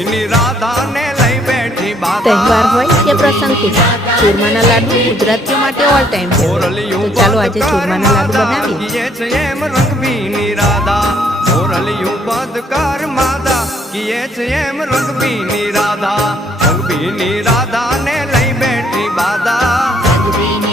ભીની રાધા ને લઈ બેઠી બાધા। તહેવાર હોય કે પ્રસંગ પૂજા, ચૂરમાના લાડુ ગુજરાતીઓ માટે ઓલ ટાઈમ ફેવરેટ। તો ચાલો આજે ચૂરમાના લાડુ બનાવીએ। એમ રંગ ભીની રાધા મોરલિયું બદકાર માધા કિયે છે એમ રંગ ભીની રાધા, રંગ ભીની રાધા ને લઈ બેઠી બાધા।